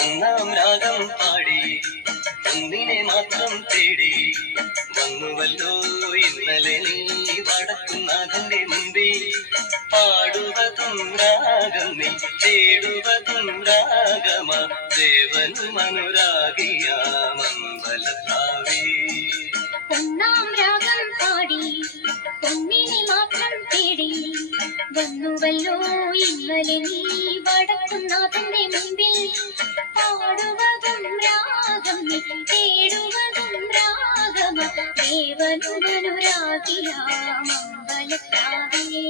ഒന്നാം രാഗം പാടി ഒന്നിനെ മാത്രം തേടി വന്നുവല്ലോ ഇന്നലെ നീ വടക്കുന്നാഥന്റെ മുമ്പിൽ പാടുവതും രാഗം നീ തേടുവതും രാഗമ ദേവനും അനുരാഗിയാമമ്പലത്താവേ. ഒന്നാം രാഗം പാടി ഒന്നിനെ മാത്രം തേടി വന്നുവല്ലോ ഇന്നലെ നീ വടക്കുന്നാഥന്റെ മുമ്പിൽ പാടുവതും രാഗം നീ തേടുവതും രാഗമ ദേവനും അനുരാഗിയാമമ്പലത്താവേ.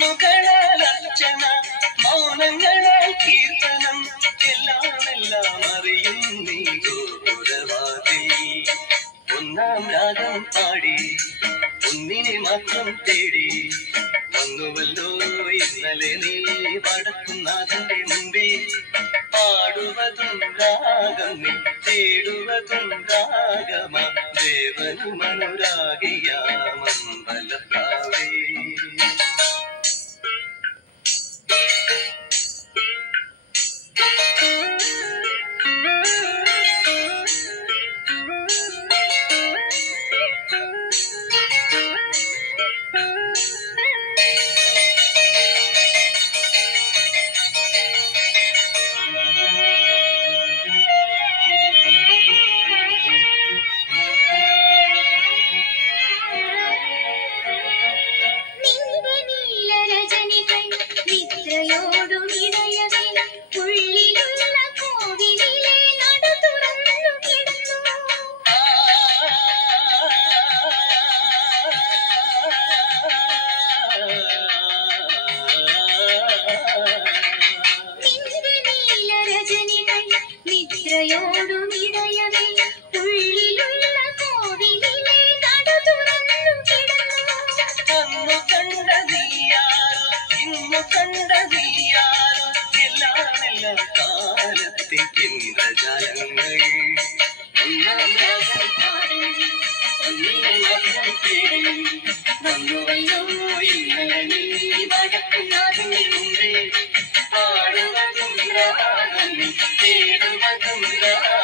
കണ്ണുകളാലർച്ചന മൗനങ്ങളാൽ കീർത്തനം എല്ലാം അറിയും നീ ഗോപുരവാതി. ഒന്നാം രാഗം പാടി ഒന്നിനെ മാത്രം തേടി വന്നുവല്ലോ ഇന്നലെ നീ വടക്കുന്നാഥന്റെ മുമ്പിൽ പാടുവതും രാഗം നീ തേടുവതും രാഗമ ദേവനും അനുരാഗിയാമമ്പലത്താവേ. കാലത്തെ ഇന്ദ്രജാലങ്ങൾ ഒന്നാം രാഗം പാടി ഒന്നിനെ മാത്രം തേടി വന്നുവല്ലോ ഇന്നലെ നീ വടക്കുന്നാഥന്റെ മുമ്പിൽ പാടുവതും രാഗം തേടുവതും രാഗം